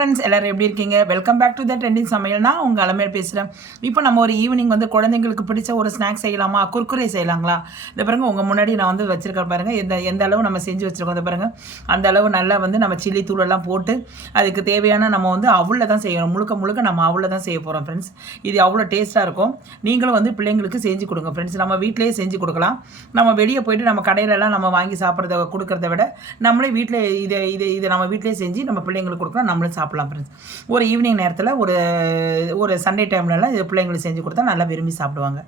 Friends எல்லாரும் எப்படி இருக்கீங்க? Welcome back to the trending சமையல். நான் உங்கள் அலமேல் பேசுகிறேன். இப்போ நம்ம ஒரு ஈவினிங் வந்து குழந்தைங்களுக்கு பிடிச்ச ஒரு ஸ்நாக்ஸ் செய்யலாமா? குர்குரே செய்யலாங்களா? இந்த பாருங்க உங்கள் முன்னாடி நான் வந்து வச்சுருக்கேன் பாருங்கள். எந்த அளவு நம்ம செஞ்சு வச்சுருக்கோம் இந்த பாருங்கள். அந்த அளவு நல்லா வந்து நம்ம சில்லி தூளெல்லாம் போட்டு அதுக்கு தேவையான நம்ம வந்து அவுளில் தான் செய்யணும். முழுக்க முழுக்க நம்ம அவுளில் தான் செய்ய போகிறோம் ஃப்ரெண்ட்ஸ். இது அவ்வளோ டேஸ்ட்டாக இருக்கும். நீங்களும் வந்து பிள்ளைங்களுக்கு செஞ்சு கொடுங்க ஃப்ரெண்ட்ஸ். நம்ம வீட்டிலேயே செஞ்சு கொடுக்கலாம். நம்ம வெளியே போய்ட்டு நம்ம கடையிலலாம் நம்ம வாங்கி சாப்பிட்றத கொடுக்குறத விட நம்மளே வீட்டில் இதை நம்ம வீட்டிலேயே செஞ்சு நம்ம பிள்ளைங்களுக்கு கொடுக்கலாம், நம்மளும் சாப்பிடலாம் ஃப்ரெண்ட்ஸ். ஒரு ஈவினிங் நேரத்தில் ஒரு சண்டே டைம்லலாம் இது பிள்ளைங்களுக்கு செஞ்சு கொடுத்தா நல்லா விரும்பி சாப்பிடுவாங்க.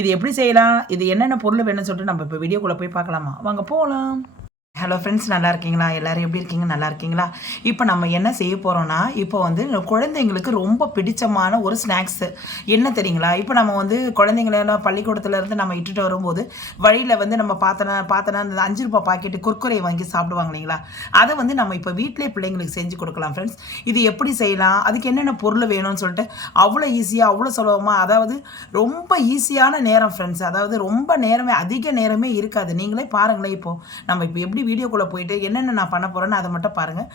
இது எப்படி செய்யலாம், இது என்னென்ன பொருள் வேணும்னு சொல்லிட்டு நம்ம இப்போ வீடியோக்குள்ளே போய் பார்க்கலாமா? வாங்க போகலாம். ஹலோ ஃப்ரெண்ட்ஸ், நல்லா இருக்கீங்களா? எல்லோரும் எப்படி இருக்கீங்க? நல்லா இருக்கீங்களா? இப்போ நம்ம என்ன செய்ய போகிறோன்னா, இப்போ வந்து குழந்தைங்களுக்கு ரொம்ப பிடிச்சமான ஒரு ஸ்நாக்ஸு என்ன தெரியுங்களா? இப்போ நம்ம வந்து குழந்தைங்களெல்லாம் பள்ளிக்கூடத்துலேருந்து நம்ம இட்டுட்டு வரும்போது வழியில் வந்து நம்ம பார்த்தனா அந்த 5 ரூபா பாக்கெட்டு குர்குரே வாங்கி சாப்பிடுவாங்க இல்லைங்களா? அதை வந்து நம்ம இப்போ வீட்டிலே பிள்ளைங்களுக்கு செஞ்சு கொடுக்கலாம் ஃப்ரெண்ட்ஸ். இது எப்படி செய்யலாம், அதுக்கு என்னென்ன பொருள் வேணும்னு சொல்லிட்டு அவ்வளோ ஈஸியாக அவ்வளோ சுலபமாக, அதாவது ரொம்ப ஈஸியான நேரம் ஃப்ரெண்ட்ஸ். அதாவது ரொம்ப நேரமே அதிக நேரமே இருக்காது. நீங்களே பாருங்களேன். இப்போது நம்ம இப்போ எப்படி வீடியோக்குள்ளே போயிட்டு என்னென்ன நான் பண்ண போகிறேன்னு அதை மட்டும் பாருங்கள்.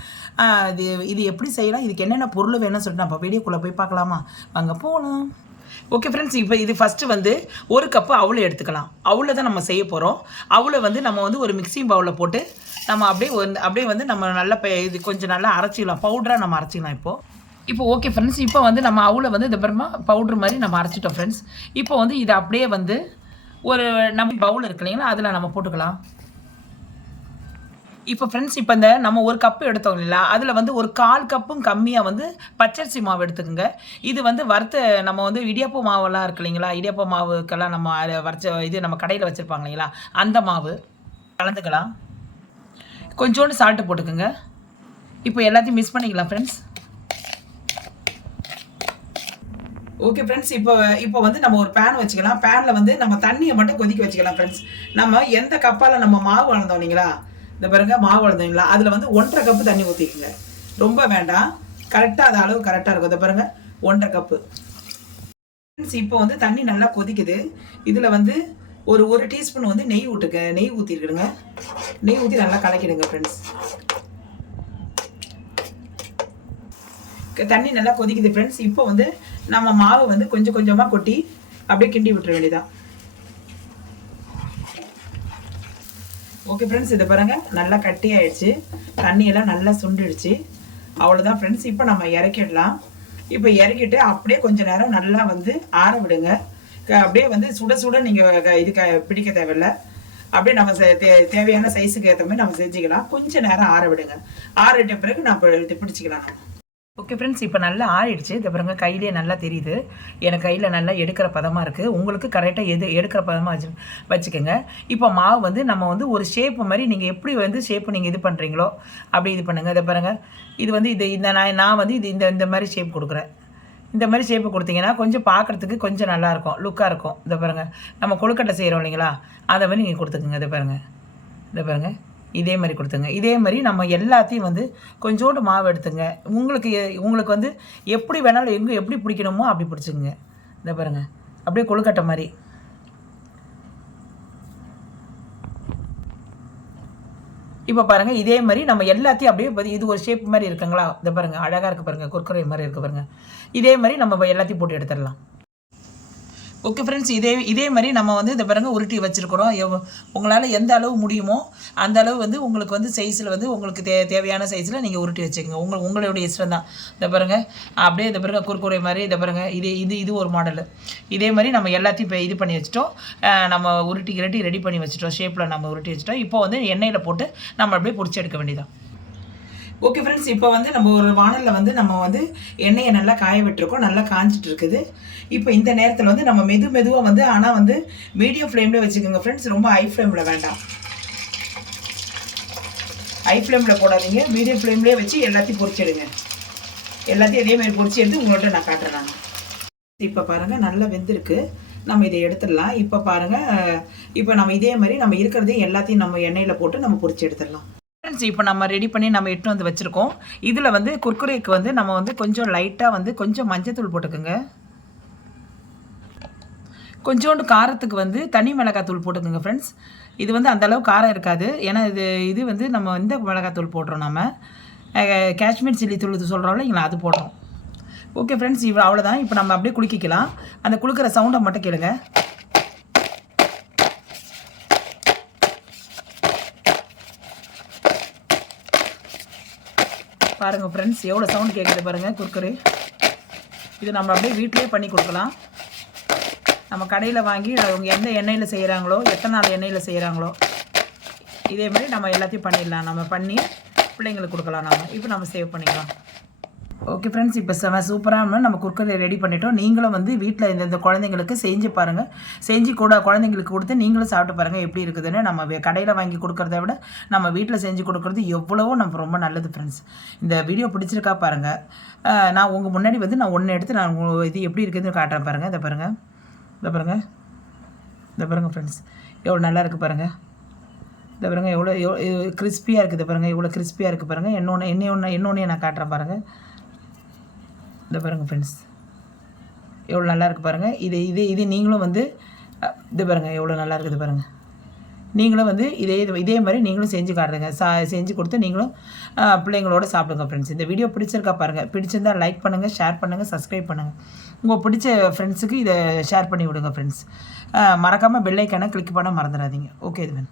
இது எப்படி செய்யலாம், இதுக்கு என்னென்ன பொருள் வேணும்னு சொல்லிட்டு நம்ம வீடியோக்குள்ளே போய் பார்க்கலாமா? வாங்க போகலாம். ஓகே ஃப்ரெண்ட்ஸ், இப்போ இது ஃபஸ்ட்டு வந்து 1 கப்பு அவுளை எடுத்துக்கலாம். அவுளை தான் நம்ம செய்ய போகிறோம். அவுளை வந்து நம்ம வந்து ஒரு மிக்சிங் பவுலில் போட்டு நம்ம அப்படியே வந்து நம்ம நல்லா இது கொஞ்சம் நல்லா அரைச்சிக்கலாம். பவுடராக நம்ம அரைச்சிக்கலாம் இப்போ ஓகே ஃப்ரெண்ட்ஸ், இப்போ வந்து நம்ம அவுளை வந்து இந்த அப்புறமா பவுட்ரு மாதிரி நம்ம அரைச்சிட்டோம் ஃப்ரெண்ட்ஸ். இப்போ வந்து இதை அப்படியே வந்து ஒரு நம்ம பவுல் இருக்கு இல்லைங்களா, அதில் நம்ம போட்டுக்கலாம். இப்போ ஃப்ரெண்ட்ஸ், இப்போ நம்ம 1 கப்பு எடுத்தோம் இல்லைங்களா, அதில் வந்து ஒரு 1/4 கப்பும் கம்மியாக வந்து பச்சரிசி மாவு எடுத்துக்கோங்க. இது வந்து நம்ம வந்து இடியாப்ப மாவெல்லாம் இருக்கு இல்லைங்களா, இடியாப்ப மாவுக்கெல்லாம் நம்ம இது நம்ம கடையில் வச்சுருப்பாங்க இல்லைங்களா, அந்த மாவு கலந்துக்கலாம். கொஞ்சோண்டு சால்ட்டு போட்டுக்கோங்க. இப்போ எல்லாத்தையும் மிக்ஸ் பண்ணிக்கலாம் ஃப்ரெண்ட்ஸ். ஓகே ஃப்ரெண்ட்ஸ், இப்போ வந்து நம்ம ஒரு பேன் வச்சுக்கலாம். பேனில் வந்து நம்ம தண்ணியை மட்டும் கொதிக்க வச்சுக்கலாம் ஃப்ரெண்ட்ஸ். நம்ம எந்த கப்பால் நம்ம மாவு வளர்ந்தோம் இல்லைங்களா, இந்த பாருங்க மாவு வளர்ந்தீங்களா, அதில் வந்து 1.5 கப்பு தண்ணி ஊற்றிக்குங்க. ரொம்ப வேண்டாம், கரெக்டாக அது அளவு கரெக்டாக இருக்கும். இந்த பாருங்க 1.5 கப்பு ஃப்ரெண்ட்ஸ். இப்போ வந்து தண்ணி நல்லா கொதிக்குது. இதில் வந்து ஒரு டீஸ்பூன் வந்து நெய் ஊற்றிருக்குடுங்க. நெய் ஊற்றி நல்லா கலக்கிடுங்க ஃப்ரெண்ட்ஸ். தண்ணி நல்லா கொதிக்குது ஃப்ரெண்ட்ஸ். இப்போ வந்து நம்ம மாவு வந்து கொஞ்சம் கொஞ்சமாக கொட்டி அப்படியே கிண்டி விட்டுற வேண்டியதான். ஓகே ஃப்ரெண்ட்ஸ், இதை பாருங்கள் நல்லா கட்டி ஆயிடுச்சு, தண்ணியெல்லாம் நல்லா சுண்டிடுச்சு. அவ்வளோதான் ஃப்ரெண்ட்ஸ். இப்போ நம்ம இறக்கிடலாம். இப்போ இறக்கிட்டு அப்படியே கொஞ்சம் நேரம் நல்லா வந்து ஆற விடுங்க. அப்படியே வந்து சுட சுட நீங்கள் இது பிடிக்க தேவையில்லை. அப்படியே நம்ம தேவையான சைஸுக்கு ஏற்ற மாதிரி நம்ம செஞ்சுக்கலாம். கொஞ்சம் நேரம் ஆற விடுங்க. ஆறிட்ட பிறகு நம்ம பிடிச்சிக்கலாம். ஓகே ஃப்ரெண்ட்ஸ், இப்போ நல்லா ஆறிடுச்சு. இதை பாருங்க கையிலே நல்லா தெரியுது. எனக்கு கையில் நல்லா எடுக்கிற பதமாக இருக்குது. உங்களுக்கு கரெக்டாக எடுக்கிற பதமாக வச்சுக்கோங்க. இப்போ மாவு வந்து நம்ம வந்து ஒரு ஷேப்பு மாதிரி நீங்கள் எப்படி வந்து ஷேப்பு நீங்கள் இது பண்ணுறீங்களோ அப்படி இது பண்ணுங்கள். இதை பாருங்கள், இது வந்து நான் வந்து இந்த மாதிரி ஷேப் கொடுக்குறேன். இந்த மாதிரி ஷேப்பு கொடுத்தீங்கன்னா கொஞ்சம் பார்க்குறதுக்கு கொஞ்சம் நல்லாயிருக்கும், லுக்காக இருக்கும். இதை பாருங்கள், நம்ம கொழுக்கட்டை செய்கிறோம் இல்லைங்களா, அதை மாதிரி நீங்கள் கொடுத்துக்குங்க. இதை பாருங்கள் இதே மாதிரி கொடுத்துங்க. இதே மாதிரி நம்ம எல்லாத்தையும் வந்து கொஞ்சோண்டு மாவு எடுத்துங்க. உங்களுக்கு வந்து எப்படி வேணாலும் எப்படி பிடிக்கணுமோ அப்படி பிடிச்சிங்க. இதை பாருங்கள், அப்படியே கொழுக்கட்டை மாதிரி. இப்போ பாருங்கள், இதே மாதிரி நம்ம எல்லாத்தையும் அப்படியே இது ஒரு ஷேப் மாதிரி இருக்குங்களா, இதை பாருங்கள் அழகாக இருக்குது பாருங்கள், குர்குரே மாதிரி இருக்குது பாருங்கள். இதே மாதிரி நம்ம எல்லாத்தையும் போட்டு எடுத்துடலாம். ஓகே ஃப்ரெண்ட்ஸ், இதே மாதிரி நம்ம வந்து இந்த பாருங்க உருட்டி வச்சுருக்கிறோம். உங்களால் எந்த அளவு முடியுமோ அந்த அளவு வந்து உங்களுக்கு வந்து சைஸில் வந்து உங்களுக்கு தேவையான சைஸில் நீங்கள் உருட்டி வச்சுக்கோங்க. உங்களுடைய இஷ்டம் தான். இந்த பாருங்கள் அப்படியே இந்த பாருங்க குர்குரே மாதிரி. இந்த பாருங்கள் இது ஒரு மாடலு. இதே மாதிரி நம்ம எல்லாத்தையும் இப்போ இது பண்ணி வச்சுட்டோம். நம்ம உருட்டி ரெடி பண்ணி வச்சுட்டோம். ஷேப்பில் நம்ம உருட்டி வச்சுட்டோம். இப்போ வந்து எண்ணெயில் போட்டு நம்ம அப்படியே பிடிச்சி எடுக்க வேண்டியதான். ஓகே ஃப்ரெண்ட்ஸ், இப்போ வந்து நம்ம ஒரு வானலில் வந்து நம்ம வந்து எண்ணெயை நல்லா காய விட்டுருக்கோம். நல்லா காஞ்சிட்டு இருக்குது. இப்போ இந்த நேரத்தில் வந்து நம்ம மெதுவாக வந்து ஆனால் வந்து மீடியம் ஃப்ளேமில் வச்சுக்கோங்க ஃப்ரெண்ட்ஸ். ரொம்ப ஹை ஃப்ளேமில் வேண்டாம். ஹை ஃப்ளேமில் போடாதீங்க, மீடியம் ஃப்ளேம்லேயே வச்சு எல்லாத்தையும் பொரிச்சிடுங்க. எல்லாத்தையும் இதே மாதிரி பொரிச்சு எடுத்து உங்கள்கிட்ட நான் காட்டுறேன். இப்போ பாருங்கள் நல்லா வெந்திருக்கு. நம்ம இதை எடுத்துடலாம். இப்போ பாருங்கள், இப்போ நம்ம இதே மாதிரி நம்ம இருக்கிறதையும் எல்லாத்தையும் நம்ம எண்ணெயில் போட்டு நம்ம பொரிச்சு எடுத்துடலாம். ஃப்ரெண்ட்ஸ், இப்போ நம்ம ரெடி பண்ணி நம்ம எடுத்து வந்து வச்சுருக்கோம். இதில் வந்து குர்குரேக்கு வந்து நம்ம வந்து கொஞ்சம் லைட்டாக வந்து கொஞ்சம் மஞ்சத்தூள் போட்டுக்கோங்க. கொஞ்சோண்டு காரத்துக்கு வந்து தனி மிளகாத்தூள் போட்டுக்கோங்க ஃப்ரெண்ட்ஸ். இது வந்து அந்தளவு காரம் இருக்காது. ஏன்னா இது வந்து நம்ம இந்த மிளகாத்தூள் போடுறோம். நம்ம காஷ்மீர் சில்லி தூள் சொல்கிறோம்ல இல்லைங்களா, அது போடுறோம். ஓகே ஃப்ரெண்ட்ஸ், அவ்வளோதான். இப்போ நம்ம அப்படியே குலுக்கிக்கலாம். அந்த குலுக்கிற சவுண்டை மட்டும் கேளுங்க. பாருங்கள் ஃப்ரெண்ட்ஸ், எவ்வளோ சவுண்ட் கேட்குது பாருங்கள் குர்குரே. இது நம்ம அப்படியே வீட்டிலே பண்ணி கொடுக்கலாம். நம்ம கடையில் வாங்கி அவங்க எந்த எண்ணெயில் செய்கிறாங்களோ, எத்தனை நாள் எண்ணெயில் செய்கிறாங்களோ, இதே மாதிரி நம்ம எல்லாத்தையும் பண்ணிடலாம். நம்ம பண்ணி பிள்ளைங்களுக்கு கொடுக்கலாம். இப்போ நம்ம சேவ் பண்ணிக்கலாம். ஓகே ஃப்ரெண்ட்ஸ், இப்போ சூப்பராக நம்ம குர்குரே ரெடி பண்ணிட்டோம். நீங்களும் வந்து வீட்டில் இந்த குழந்தைங்களுக்கு செஞ்சு பாருங்கள். செஞ்சு கூட குழந்தைங்களுக்கு கொடுத்து நீங்களும் சாப்பிட்டு பாருங்கள் எப்படி இருக்குதுன்னு. நம்ம கடையில் வாங்கி கொடுக்குறத விட நம்ம வீட்டில் செஞ்சு கொடுக்குறது எவ்வளவோ நம்ம ரொம்ப நல்லது ஃப்ரெண்ட்ஸ். இந்த வீடியோ பிடிச்சிருக்கா பாருங்கள். நான் உங்கள் முன்னாடி வந்து நான் ஒன்று எடுத்து நான் இது எப்படி இருக்குதுன்னு காட்டுறேன் பாருங்கள். இதை பாருங்கள், இதை பாருங்கள், இதை பாருங்கள் ஃப்ரெண்ட்ஸ், எவ்வளோ நல்லா இருக்குது பாருங்கள். இதை பாருங்கள், எவ்வளோ கிறிஸ்பியாக இருக்குது பாருங்கள். எவ்வளோ கிறிஸ்பியாக இருக்குது பாருங்கள். இன்னொன்று நான் காட்டுறேன் பாருங்கள். இதை பாருங்கள் ஃப்ரெண்ட்ஸ், எவ்வளோ நல்லா இருக்குது பாருங்கள். இது நீங்களும் வந்து இது பாருங்கள் எவ்வளோ நல்லா இருக்குது பாருங்கள். நீங்களும் வந்து இதே மாதிரி நீங்களும் செஞ்சு காட்டுங்க. செஞ்சு கொடுத்து நீங்களும் பிள்ளைங்களோட சாப்பிடுங்க ஃப்ரெண்ட்ஸ். இந்த வீடியோ பிடிச்சிருக்கா பாருங்கள். பிடிச்சிருந்தால் லைக் பண்ணுங்கள், ஷேர் பண்ணுங்கள், சப்ஸ்கிரைப் பண்ணுங்கள். உங்கள் பிடிச்ச ஃப்ரெண்ட்ஸுக்கு இதை ஷேர் பண்ணி விடுங்க ஃப்ரெண்ட்ஸ். மறக்காமல் பெல் ஐக்கானை கிளிக் பண்ண மறந்துடாதீங்க. ஓகே இது